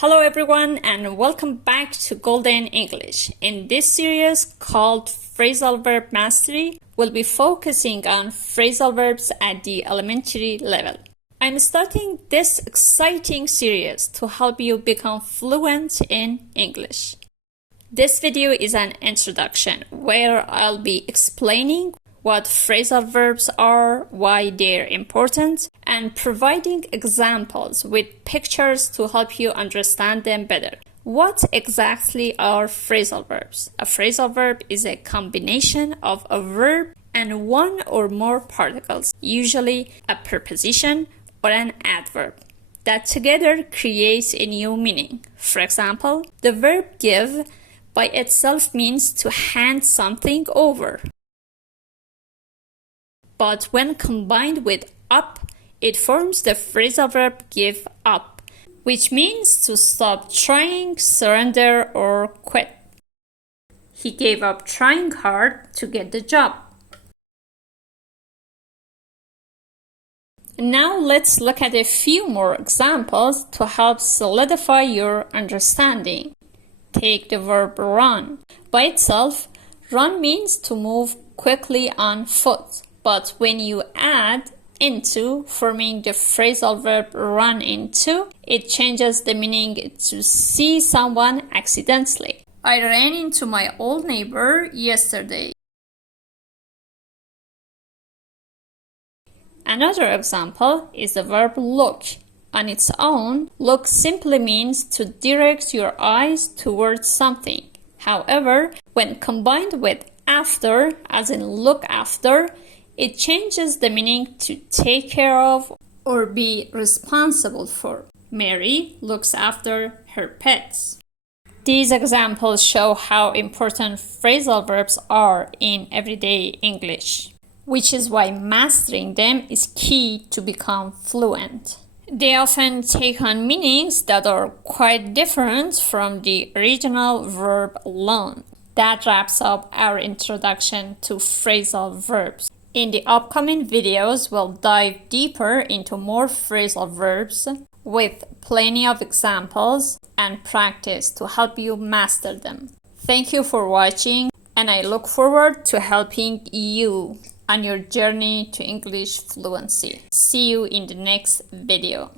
Hello everyone and welcome back to Golden English. In this series called Phrasal Verb Mastery, we'll be focusing on phrasal verbs at the elementary level. I'm starting this exciting series to help you become fluent in English. This video is an introduction where I'll be explaining what phrasal verbs are, why they're important, and providing examples with pictures to help you understand them better. What exactly are phrasal verbs? A phrasal verb is a combination of a verb and one or more particles, usually a preposition or an adverb, that together creates a new meaning. For example, the verb give by itself means to hand something over. But when combined with up, it forms the phrasal verb give up, which means to stop trying, surrender, or quit. He gave up trying hard to get the job. Now let's look at a few more examples to help solidify your understanding. Take the verb run. By itself, run means to move quickly on foot. But when you add into, forming the phrasal verb run into, it changes the meaning to see someone accidentally. I ran into my old neighbor yesterday. Another example is the verb look. On its own, look simply means to direct your eyes towards something. However, when combined with after, as in look after, it changes the meaning to take care of or be responsible for. Mary looks after her pets. These examples show how important phrasal verbs are in everyday English, which is why mastering them is key to become fluent. They often take on meanings that are quite different from the original verb alone. That wraps up our introduction to phrasal verbs. In the upcoming videos, we'll dive deeper into more phrasal verbs with plenty of examples and practice to help you master them. Thank you for watching, and I look forward to helping you on your journey to English fluency. See you in the next video.